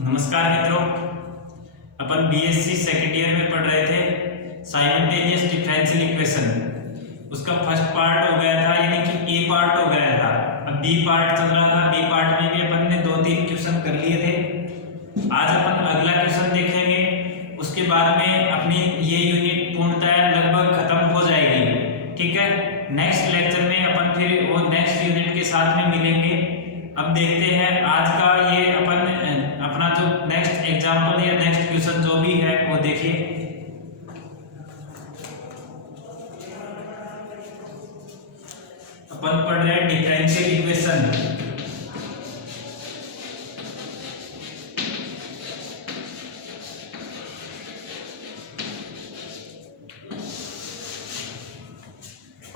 नमस्कार मित्रों, अपन BSc second year में पढ़ रहे थे साइमल्टेनियस डिफरेंशियल इक्वेशन। उसका फर्स्ट पार्ट हो गया था, यानी कि ए पार्ट हो गया था। अब बी पार्ट चल रहा था। बी पार्ट में भी अपन ने 2-3 क्वेश्चन कर लिए थे। आज अपन अगला क्वेश्चन देखेंगे। उसके बाद में अपनी ये यूनिट पूर्णतः लगभग खत्म हो जाएगी। ठीक है, नेक्स्ट लेक्चर में अपन फिर वो नेक्स्ट यूनिट के साथ में मिलेंगे। अब देखते हैं आज का ये अपन अपना जो नेक्स्ट एग्जाम्पल या नेक्स्ट क्वेश्चन जो भी है वो देखिए। अपन पढ़ रहे हैं डिफरेंशियल इक्वेशन।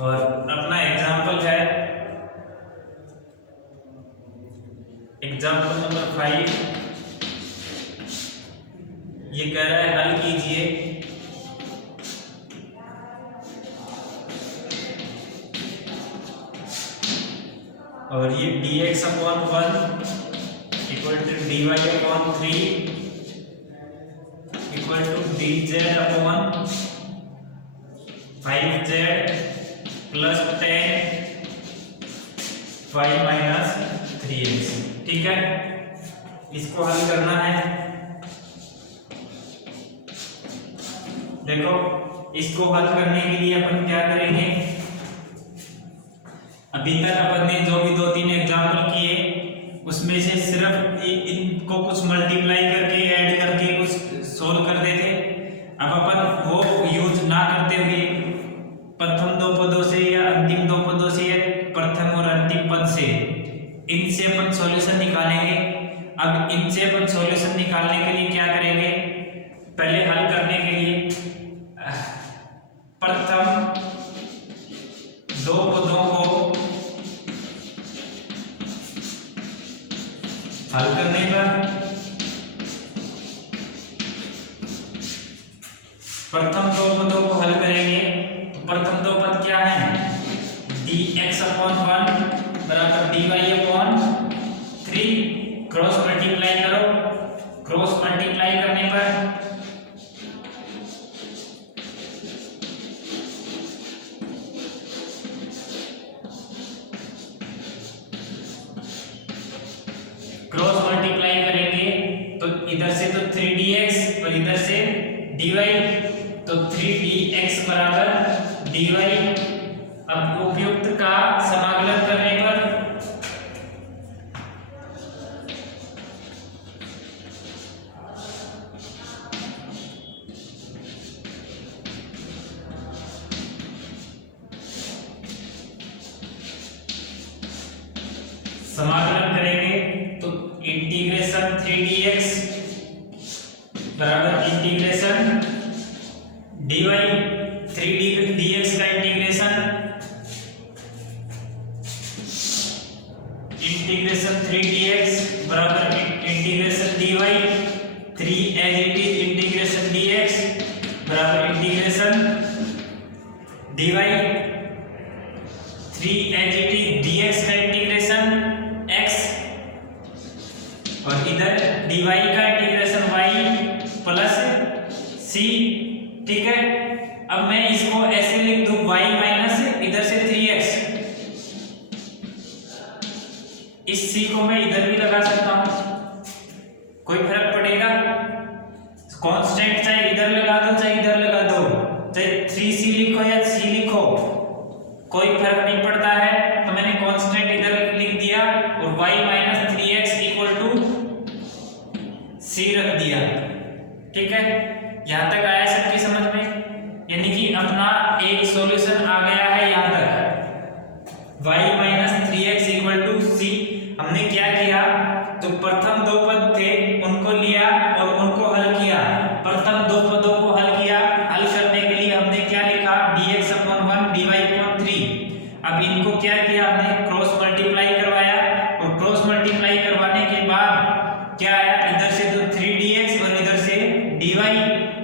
और अपना एग्जाम्पल है एग्जाम्पल नंबर 5। ये कह रहा है हल कीजिए और ये dx/1 equal to dy/3 equal to dz/5z plus 10y-3x। ठीक है, इसको हल करना है। देखो, इसको हल करने के लिए अपन क्या करेंगे। अभी तक अपन ने जो भी 2-3 एग्जाम्पल किए उसमें से सिर्फ इनको कुछ मल्टीप्लाई करके ऐड करके कुछ सोल्व कर देते। अब अपन वो यूज ना करते हुए प्रथम दो पदों से या अंतिम दो पदों से या प्रथम और अंतिम पद से इनसे अपन सॉल्यूशन निकालेंगे। अब इनसे अपन सॉल्यूशन निकालने के लिए क्या करेंगे, पहले हल करने के लिए प्रथम दो पदों को हल करने पर प्रथम दो पदों को हल करेंगे। प्रथम दो पद क्या है, dx/1 बराबर dy/3। क्रॉस मल्टीप्लाई करो। क्रॉस मल्टीप्लाई करने पर क्रॉस मल्टीप्लाई करेंगे तो इधर से तो 3dx और इधर से dy, तो 3dx बराबर dy। अब उपयुक्त का समाकलन करने पर समाकलन करेंगे तो इंटीग्रेशन 3dx बराबर इंटीग्रेशन dy। 3dx का इंटीग्रेशन 3dx बराबर integration dy। 3 as it is integration dx बराबर integration dy। 3 as it is dx का इंटीग्रेशन x और इधर dy का इंटीग्रेशन y प्लस c। ठीक है, अब मैं इसको ऐसे लिख दूं y माइनस इधर से 3x। इस c को मैं इधर भी लगा सकता हूं, कोई फर्क पड़ेगा। कांस्टेंट चाहे इधर लगा दो चाहे इधर लगा दो, चाहे 3c लिखो या c लिखो, कोई फर्क नहीं पड़ता है। तो मैंने कांस्टेंट इधर लिख दिया और y minus 3x equal to c रख दिया। ठीक है, यहां तक आया सबकी समझ में? यानी कि अपना एक सॉल्यूशन आ गया है यहां तक, y minus 3x equal to c। हमने क्या किया, तो प्रथम दो पद थे उनको लिया और उनको हल किया। प्रथम दो पदों को हल किया। हल करने के लिए हमने क्या लिखा, dx/1 dy/3। अब इनको क्या किया, हमने क्रॉस मल्टीप्लाई करवाया और क्रॉस मल्टीप्लाई करवाने के बाद क्या आया, इधर से तो 3dx और इधर से dy।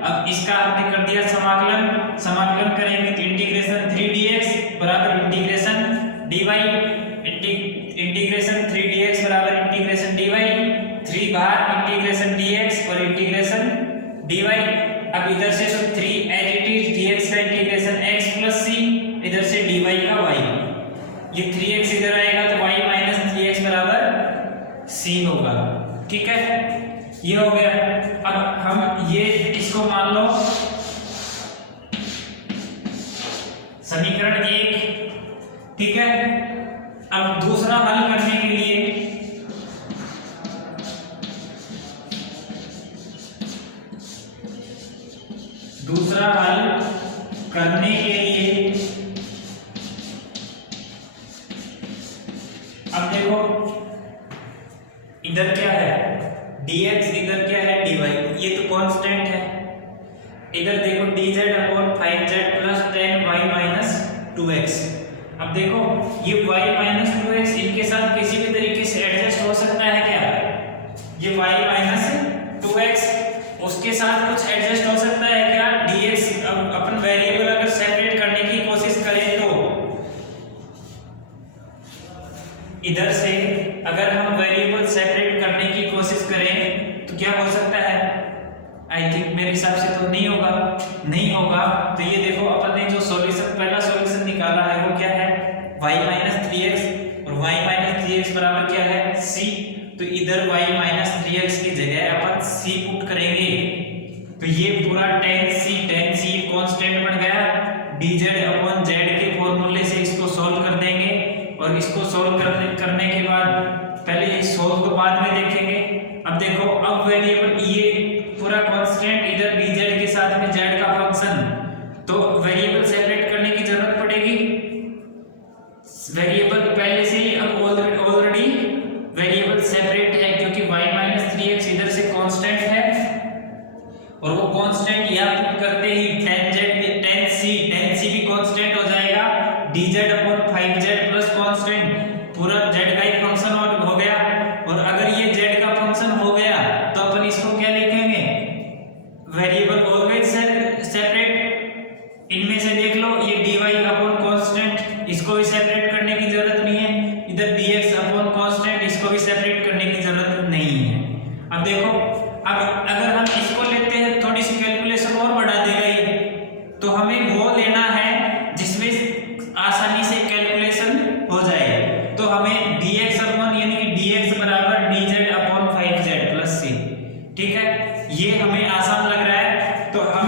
अब इसका हमने कर दिया समाकलन। समाकलन करेंगे तो इंटीग्रेशन 3dx बराबर इंटीग्रेशन dy। इंटीग्रेशन 3dx बराबर इंटीग्रेशन dy। 3 बाहर, इंटीग्रेशन dx और इंटीग्रेशन dy। अब इधर से तो 3 एज इट इज, dx का इंटीग्रेशन x प्लस c, इधर से dy का y, ये 3x इधर आएगा तो y माइनस 3x बराबर c होगा। ठीक है, ये हो गया। अब हम ये इसको मान लो समीकरण 1। ठीक है, अब दूसरा हल करने के लिए अब देखो इधर क्या है dx, इधर क्या है dy, ये तो कांस्टेंट है। इधर देखो dz upon 5z plus 10y minus 2x। अब देखो ये y माइनस 2x इनके साथ किसी भी तरीके से एडजस्ट हो सकता है क्या? ये y माइनस 2x उसके साथ कुछ एडजस्ट हो सकता है क्या? dx अब अपन वेरिएबल अगर सेपरेट करने की कोशिश करें तो इधर से अगर हम वेरिएबल सेपरेट करने की कोशिश करें तो क्या हो सकता है? आई थिंक मेरे हिसाब से तो नहीं होगा। तो ये देखो अपन ने जो सॉल्यूशन पहला सॉल्यूशन निकाला है वो क्या है y माइनस 3x और y माइनस 3x बराबर क्या है c। तो इधर y माइनस 3x की जगह अपन c पुट करेंगे तो ये पूरा tan c कांस्टेंट बन गया। dz अपॉन z के फॉर्मूले से इसको सॉल्व कर देंगे और इसको सॉल्व करने के बाद पहले ये सॉल्व तो बाद में देखेंगे। अब देखो अब वेरिएबल ये पूरा कांस्टेंट इधर dz के साथ में z का फंक्शन, तो वेरिएबल सेपरेट करने की जरूरत पड़ेगी। वेरिएबल पहले से ही अब ऑलरेडी वेरिएबल सेपरेट है क्योंकि y माइनस 3x इधर से कांस्टेंट है और वो कांस्टेंट यहाँ पुट करते ही tan c भी कांस्टेंट हो जाएगा। dz upon 5z plus constant पूरा z का ही फंक्शन हो गया। और अगर ये z का फंक्शन हो गया तो अपन इसको क्या लिखेंगे? Variable always separate. इनमें से देख लो ये dy अपॉन कांस्टेंट, इसको भी सेपरेट करने की जरूरत नहीं है। इधर dx अपॉन कांस्टेंट, इसको भी सेपरेट करने की जरूरत नहीं है। अब देखो अब अगर हम इसको लेते हैं थोड़ी सी कैलकुलेशन और बढ़ा देगा ये, तो हमें वो लेना है जिसमें आसानी से कैलकुलेशन हो जाए। तो हमें dx अपॉन यानी कि dx बराबर dz upon 5z plus c। ठीक है, ये हमें आसान लग रहा है। तो हम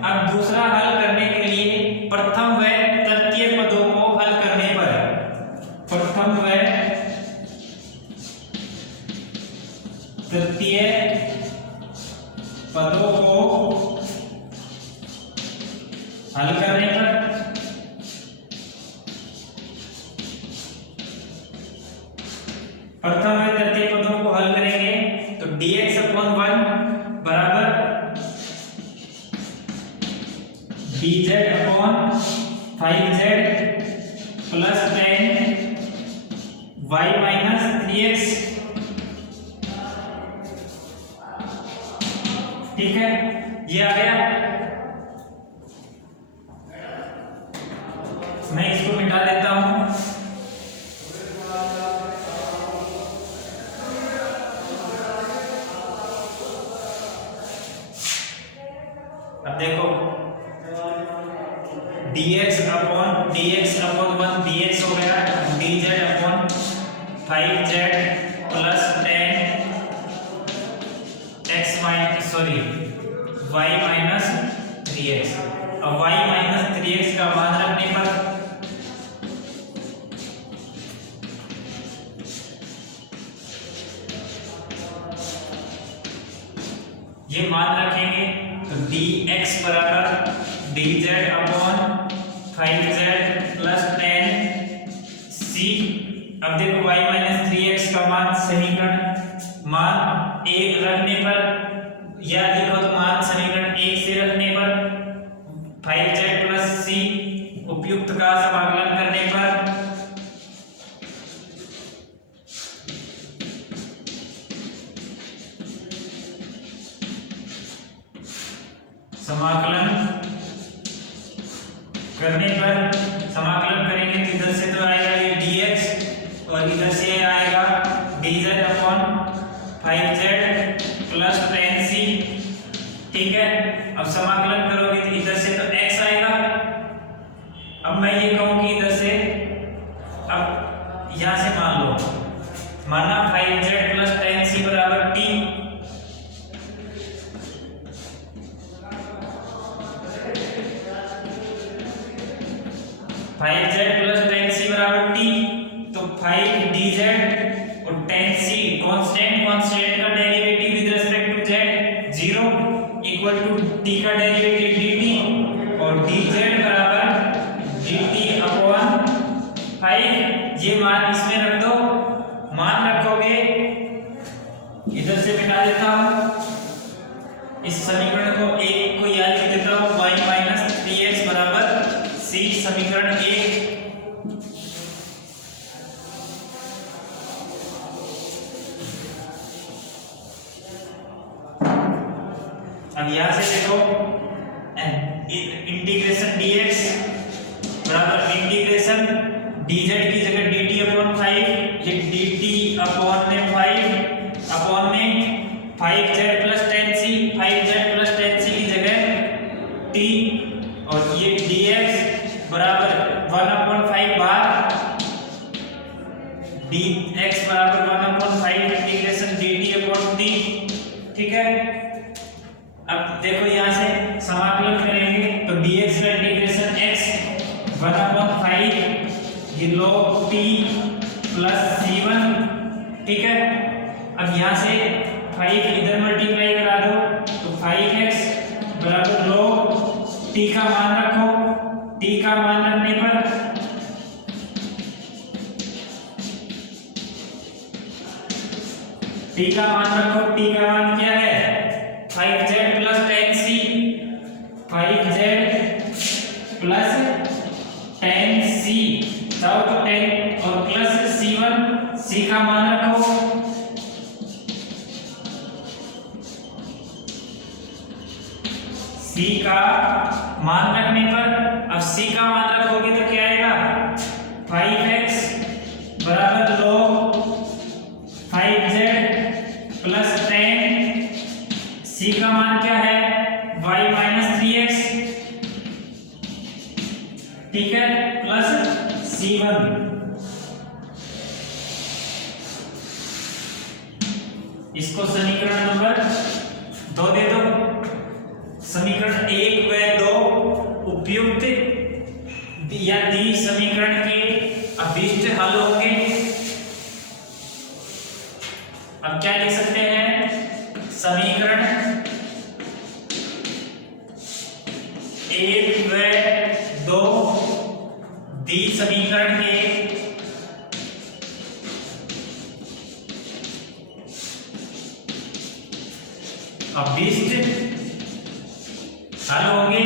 अब दूसरा हल करने के लिए प्रथम व तृतीय पदों को हल करने पर प्रथम व तृतीय पदों को हल करने पर प्रथम व तृतीय पदों को हल करेंगे तो dx अपॉन 1 बराबर dz upon 5z plus 10 y minus 3x। ठीक है, ये आ गया। मैं इसको मिटा देता हूं। अब देखो dx अपॉन 1 dx हो गया dz upon 5z plus 10 y minus 3x। अब y माइनस 3x का मान रखने पर ये मान रखेंगे तो dx बराबर dz upon 5z plus 10c। अब देखो y माइनस 3x का मान समीकरण मान 1 रखने पर या देखो तो मान समीकरण 1 से रखने पर 5z प्लस c उपयुक्त का समाकलन करने पर समाकलन करेंगे तो इधर से तो आएगा ये dx और इधर से आएगा dz upon 5z plus 10c, ठीक है। अब समाकलन करोगे तो इधर से तो x आएगा। अब मैं ये कहूँ कि इधर से, अब यहां से मान लो, माना 5z प्लस 10c बराबर t, तो 5dz और 10c कांस्टेंट का derivative with respect to z 0 equal to t का डेरिवेटिव dt और dz बराबर dt अपॉन 5। ये मान इसमें रख दो, मान रखोगे, इधर से मिटा देता हूं इस समीकरण को, एक को याद लिख देता हूं, y माइनस 3x बराबर c, समीकरण 1। अब यहां से देखो, इंटीग्रेशन dx बराबर इंटीग्रेशन dz की जगह dt अपॉन 5, ये dt अपॉन में 5 अपॉन में 5z प्लस 10c की जगह t, और ये dx बराबर 1 अपॉन 5 बार dx बराबर 1 upon 5 integration dt upon t, ठीक है। अब देखो यहां से समाकलन करेंगे तो dx का इंटीग्रेशन x 1 अपॉन 5 ये log t प्लस c1, ठीक है। अब यहां से 5 इधर मल्टीप्लाई करा दो तो 5x बराबर log t का मान रखो, t का मान रखने पर t का मान रखो, t का मान क्या है 5z plus 10c, 5z plus 10c, चाहो तो 10 और प्लस c1, c का मान रखो, c का मान रखने पर, अब c का मान रखोगे तो क्या आएगा 5x बराबर log 5z प्लस 10, c का मान क्या है y माइनस 3x, ठीक है, प्लस c1। इसको समीकरण नंबर 2 दे दो। समीकरण 1 व 2 उपयुक्त या दी समीकरण के अभिष्ट हल होंगे। अब क्या लिख सकते हैं, समीकरण 1 व 2 दी समीकरण के अभिष्ट हल होंगे।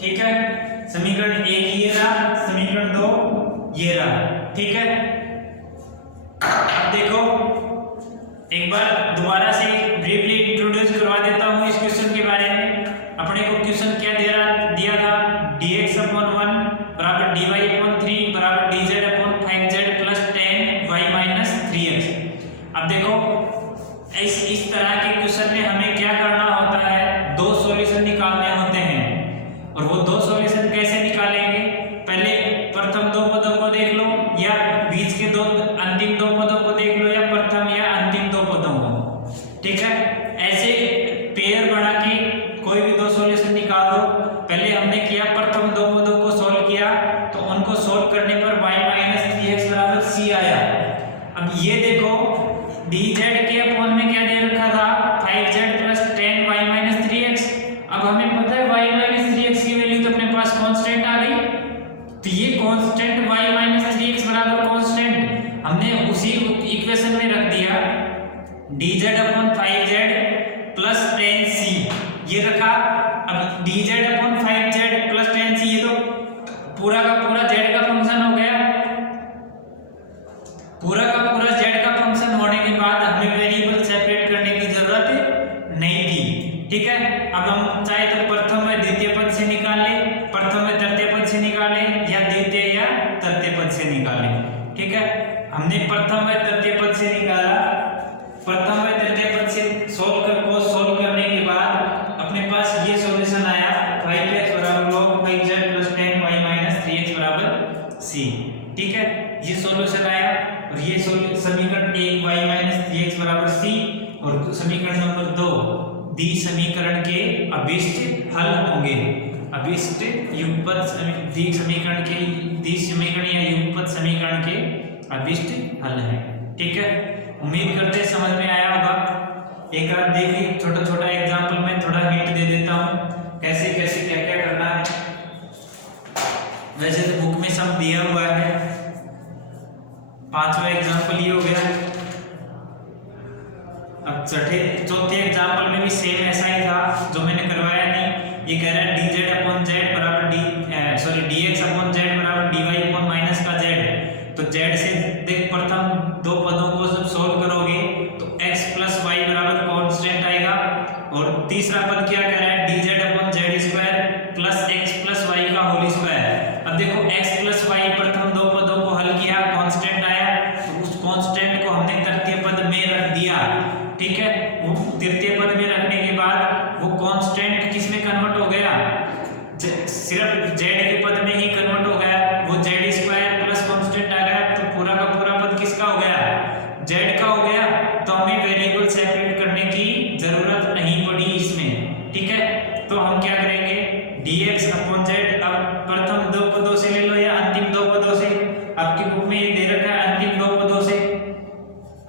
ठीक है, समीकरण 1 ये रहा, समीकरण 2 ये रहा, ठीक है। अब देखो एक बार दोबारा से ब्रीफली इंट्रोड्यूस करवा देता हूं इस क्वेश्चन के बारे में। अपने को क्वेश्चन क्या दिया था, dx अपॉन 1 बराबर dy अपॉन 3 बराबर dz upon 5z plus 10y minus 3x। अब देखो इस तरह के क्वेश्चन में हमें क्या करना होता है, दो सॉल्यूशन निकालने होते हैं। और वो दो सॉल्यूशन कैसे निकालेंगे, पहले प्रथम दो पदों को देख लो या बीच के दो अंतिम दो पदों को देख लो या प्रथम या अंतिम दो पदों को, ठीक है। ऐसे पेयर बना के कोई भी दो सॉल्यूशन निकाल दो। पहले हमने किया प्रथम दो पदों को सॉल्व किया तो उनको सॉल्व करने पर y माइनस 3x बराबर c आया। अब ये देखो dz के अपॉन में क्या दे रखा था 5z plus 10y minus 3x। अब हमें पता है y माइनस 3x की वैल्यू तो अपने पास कांस्टेंट आ गई, तो ये कांस्टेंट y माइनस 3x बराबर कांस्टेंट हमने उसी इक्वेशन में रख दिया, dz upon 5z plus 10c ये रखा। अब dz upon 5z plus 10c ये तो पूरा का पूरा z का फंक्शन हो गया। पूरा का पूरा z का फंक्शन होने के बाद हमें वेरिएबल सेपरेट करने की जरूरत नहीं थी, ठीक है। अब हम चाहे तो प्रथम व द्वितीय पद से निकाल ले, प्रथम व तृतीय पद से निकाल ले या द्वितीय या तृतीय पद से निकालें। ठीक है, हमने प्रथम व तृतीय पद से निकाला। प्रथम व तृतीय पद से सोल्व करने के बाद अपने पास ये सॉल्यूशन आया 5x बराबर log 5z plus 10y minus 3x बराबर c। ठीक है, ये सॉल्यूशन आया और ये समीकरण 1y माइनस 3x बराबर c और समीकरण नंबर 2 दी समीकरण के अभिष्ट हल होंगे। अभिष्ट युगपत दी समीकरण या युगपत समीकरण के अभिष्ट हल है। ठीक है, उम्मीद करते हैं समझ में आया होगा। एक आध देखिए, छोटा छोटा एग्जांपल में थोड़ा हिंट दे देता हूँ कैसे कैसे क्या क्या करना है। वैसे तो बुक में सब दिया हुआ है। पांचवा एग्जांपल ये हो गया। अब चौथे एग्जांपल में भी सेम ऐसा ही था जो मैंने करवाया नहीं। ये कह रहा है dz अपॉन z बराबर dx अपॉन z बराबर dy अपॉन माइनस का z। तो z से देख प्रथम दो पदों को जब सॉल्व करोगे तो x प्लस y बराबर कांस्टेंट आएगा और तीसरा पद क्या कह रहा है dz upon z square plus x plus y का होल स्क्वायर। अब देखो x प्लस y प्रथम दो पदों को हल किया, कांस्टेंट आया, तो उस कांस्टेंट को हमने तृतीय पद में रख दिया। ठीक है, वो तृतीय पद में रखने के बाद वो कांस्टेंट किस में कन्वर्ट हो गया, सिर्फ z के पद में ही कन्वर्ट हो गया। वो z स्क्वायर प्लस कांस्टेंट आ गया तो पूरा का पूरा पद किसका हो गया, z का हो गया। तो हमें वेरिएबल सेपरेट करने की जरूरत नहीं पड़ी इसमें। ठीक है, तो हम क्या करेंगे dx अपॉन z। अब प्रथम दो पदों से ले लो या अंतिम दो पदों से। आपकी बुक में ये दे रखा है अंतिम दो पदों से।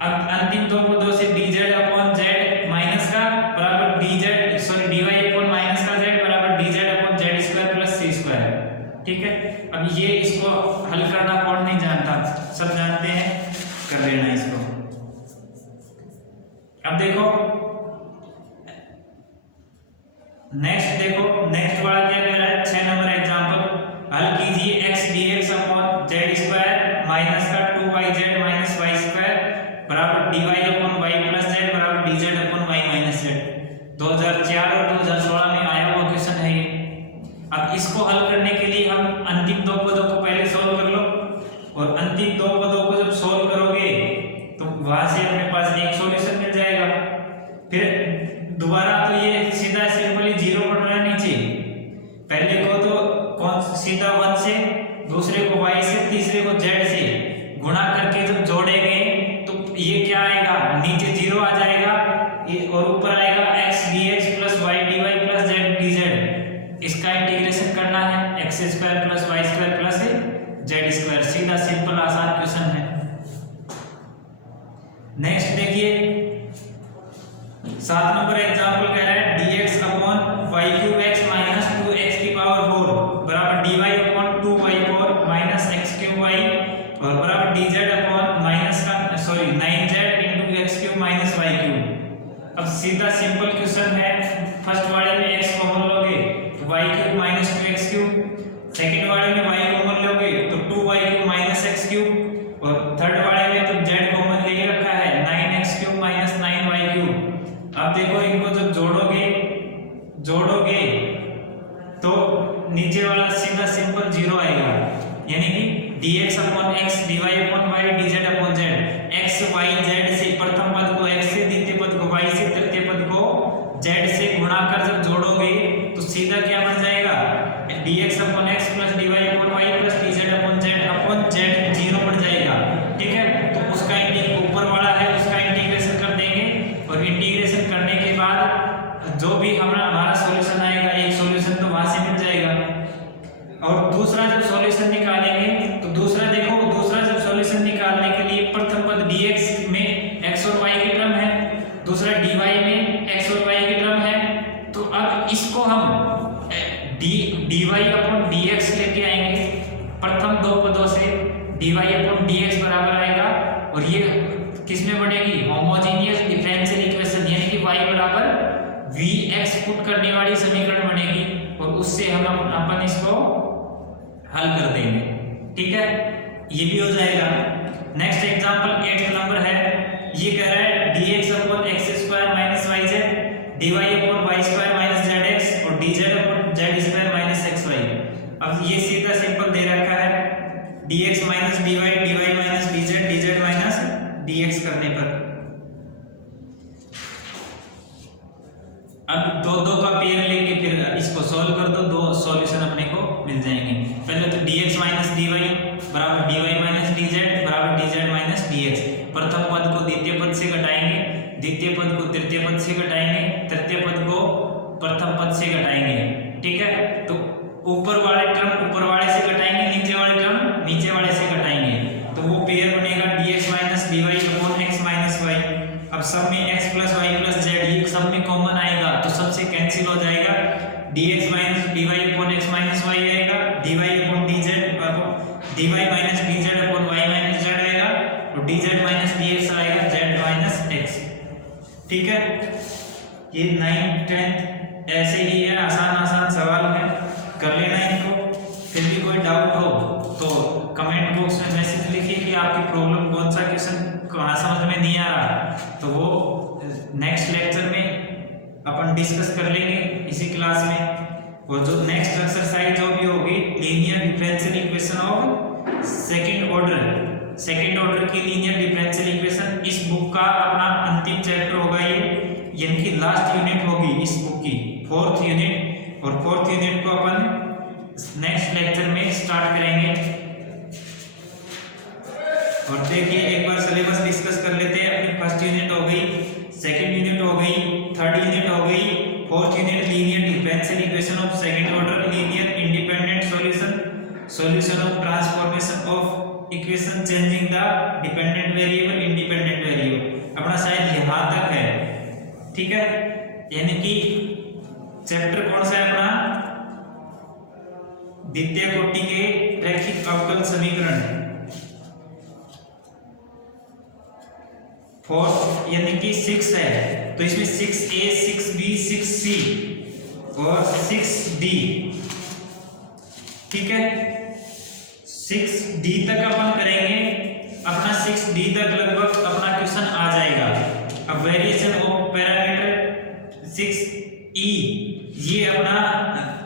अब अंतिम दो पदों से dz अपॉन z माइनस का बराबर dy अपॉन माइनस का z बराबर dz upon z square plus c square. ठीक है, अब ये इसको हल करना कौन नहीं जानता, सब जानते हैं, कर लेना इसको। अब देखो नेक्स्ट वाला क्या कह रहा है, 6 नंबर एग्जांपल। हल कीजिए x dx upon z square minus का 2yz माइनस y स्क्वायर बराबर dy upon y plus z बराबर dz upon y minus z। 2004 और 2016 में आया हुआ क्वेश्चन है ये। अब इसको हल करने के लिए हम अंतिम दो पदों को पहले सॉल्व कर लो और अंतिम दो पदों को जब सॉल्व करोगे तो वहां से अपने पास एक सॉल्यूशन मिल जाएगा। फिर दोबारा तो ये सीधा सिंपली जीरो पड़ रहा है नीचे। पहले को तो सीधा 1 से, दूसरे को y से, तीसरे को z से गुणा करके जब जोड़ेंगे तो ये क्या आएगा, नीचे जीरो आ जाएगा और ऊपर आएगा x dx plus y dy plus z dz। इसका इंटीग्रेशन करना है x square plus y square plus z square. सीधा सिंपल आसान क्वेश्चन है। नेक्स्ट देखिए 7 नंबर एग्जांपल कह रहा है dx upon y cube x minus 2x की पावर 4 बराबर dy upon 2y4 minus x cube y और बराबर dz अपॉन माइनस का 9z into x cube minus y cube. अब सीधा सिंपल क्वेश्चन है। फर्स्ट वाले में x कॉमन लोगे तो y cube minus 2x cube, second वाले में y कॉमन लोगे तो 2y cube minus x cube और थर्ड वाले में तो z कॉमन ले रखा है 9x cube minus 9y cube. अब देखो इनको जब जोड़ोगे तो नीचे वाला सीधा सिंपल जीरो आएगा, यानी कि dx upon x dy upon y dz upon z। x y z से प्रथम पद को x से, द्वितीय पद को y से, तृतीय पद को z से गुणा कर जब जोड़ोगे तो सीधा क्या बन जाएगा dx upon x plus dy upon y plus dz upon z zero बन जाएगा। ठीक है, तो उसका ऊपर वाला है उसका इंटीग्रेशन कर देंगे और इंटीग्रेशन करने के बाद जो भी हमारा सॉल्यूशन आएगा, एक सॉल्यूशन तो वहां से मिल जाएगा। और दूसरा जब सॉल्यूशन निकालेंगे तो दूसरा जब सॉल्यूशन निकालने के लिए प्रथम पद dx में x और y की टर्म है, दूसरा dy में x और y की टर्म है। तो अब इसको हम dy अपॉन dx लेके आएंगे। प्रथम दो पदों से dy अपॉन dx बराबर आएगा और ये किस में बढ़ेगी, होमोजेनियस डिफरेंशियल इक्वेशन, यानी कि y बराबर vx पुट करने वाली समीकरण बनेगी और उससे हम अपन इसको हल कर देंगे। ठीक है, ये भी हो जाएगा। नेक्स्ट एग्जांपल 8 नंबर है। ये कह रहा है dx upon x square minus yz, dy upon y square minus zx और dz upon z square minus xy। अब ये सीधा सिंपल दे रखा है। dx minus dy, dy minus dz, dz minus dx करने पर अब दो का पेयर लेके फिर इसको सॉल्व कर दो, दो सॉल्यूशन अपने को मिल जाएंगे। पहले तो dx माइनस dy बराबर dy माइनस dz बराबर dz माइनस dx। प्रथम पद को द्वितीय पद से घटाएंगे, द्वितीय पद को तृतीय पद से घटाएंगे, तृतीय पद को प्रथम पद से घटाएंगे। ठीक है, तो ऊपर वाले टर्म ऊपर वाले से घटाएंगे, नीचे वाले टर्म नीचे वाले से घटाएंगे, तो वो पेयर बनेगा dx minus dy upon x minus y। अब सब में x plus y plus z, ये सब में कॉमन आएगा तो सबसे कैंसिल हो जाएगा। dx minus dy upon x minus y आएगा, dy upon dz, dy minus dz upon y minus z आएगा, तो dz माइनस dx आएगा z माइनस x। ठीक है, ये 9th 10th ऐसे ही है, आसान आसान सवाल है, कर लेना इनको। फिर भी कोई डाउट हो तो कमेंट बॉक्स में मैसेज लिखिए कि आपकी प्रॉब्लम कौन सा क्वेश्चन कहाँ समझ में नहीं आ रहा, तो वो नेक्स्ट लेक्चर में अपन डिस्कस कर लेंगे इसी क्लास में। और जो नेक्स्ट एक्सरसाइज जो भी होगी linear differential equation of second order की लीनियर डिफरेंशियल इक्वेशन, इस बुक का अपना अंतिम चैप्टर होगा ये, यानी कि लास्ट यूनिट होगी इस बुक की, 4th यूनिट। और 4th यूनिट को अपन नेक्स्ट लेक्चर में स्टार्ट करेंगे। और देखिए एक बार सिलेबस डिस्कस कर लेते हैं। अपनी फर्स्ट यूनिट हो गई, सेकंड यूनिट हो गई, थर्ड यूनिट हो गई, fourth unit linear differential equation of second order, linear independent solution of transformation of equation changing the dependent variable independent variable. अपना शायद यहाँ तक है। ठीक है, यानी कि चैप्टर कौन सा है अपना, द्वितीय कोटि के रैखिक अवकल समीकरण, फोर्थ यानी कि 6 है, तो इसमें 6a 6b 6c और 6d। ठीक है, 6d तक अपन करेंगे, अपना 6d तक लगभग अपना क्वेश्चन आ जाएगा। अब वेरिएशन ऑफ पैरामीटर 6e, ये अपना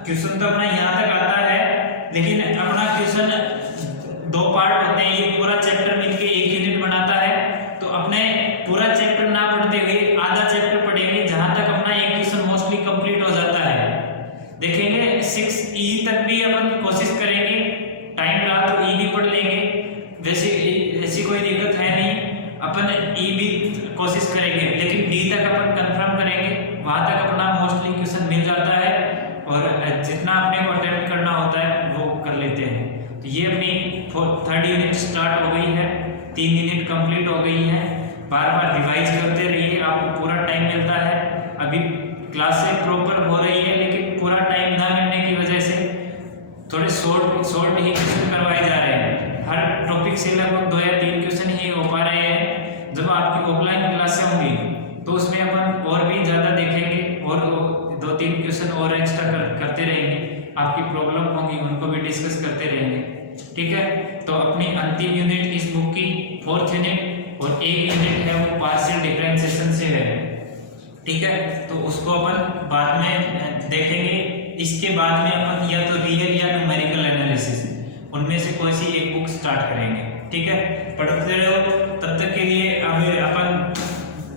क्वेश्चन तो अपना यहाँ तक आता है, लेकिन अपना क्वेश्चन 2 पार्ट होते हैं, ये पूरा चैप्टर मिलके 1 यूनिट बनाता है, तो अपने पूरा चैप्टर ना पढ़ते हुए आधा चैप्टर पढ़ेंगे, जहां तक अपना एक क्वेश्चन मोस्टली कंप्लीट हो जाता है। देखेंगे 6e तक भी अपन कोशिश करेंगे, टाइम रहा तो e भी पढ़ लेंगे, वैसे ऐसी कोई दिक्कत है नहीं, अपन e भी कोशिश करेंगे, लेकिन d तक अपन कंफर्म करेंगे, वहां तक अपना मोस्टली क्वेश्चन मिल जाता है और जितना अपने को अटेम्प्ट करना होता है वो कर लेते हैं। तो ये अपनी 3rd यूनिट स्टार्ट हो गई है, 3 यूनिट कंप्लीट हो गई है। बार बार रिवाइज करते रहिए, आपको पूरा टाइम मिलता है। अभी क्लासें प्रॉपर हो रही है, लेकिन पूरा टाइम ना मिलने की वजह से थोड़े शॉर्ट ही क्वेश्चन करवाए जा रहे हैं। हर टॉपिक से लगभग 2 या 3 क्वेश्चन ही हो पा रहे हैं। जब आपकी ऑफलाइन क्लासें होंगी तो उसमें अपन और भी ज़्यादा देखेंगे और 2-3 क्वेश्चन और एक्स्ट्रा करते रहेंगे। आपकी प्रॉब्लम होंगी उनको भी डिस्कस करते रहेंगे। ठीक है, तो अपनी अंतिम यूनिट इस बुक की 4th यूनिट और 1 यूनिट है वो पार्शियल डिफरेंशिएशन से है। ठीक है, तो उसको अपन बाद में देखेंगे। इसके बाद में अपन या तो रियल या न्यूमेरिकल एनालिसिस, उनमें से कोई सी एक बुक स्टार्ट करेंगे। ठीक है, पढ़ते रहो। तब तक के लिए अभी अपन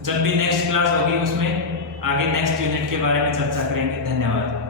जब भी नेक्स्ट क्लास होगी उसमें आगे नेक्स्ट यूनिट के बारे में चर्चा करेंगे। धन्यवाद।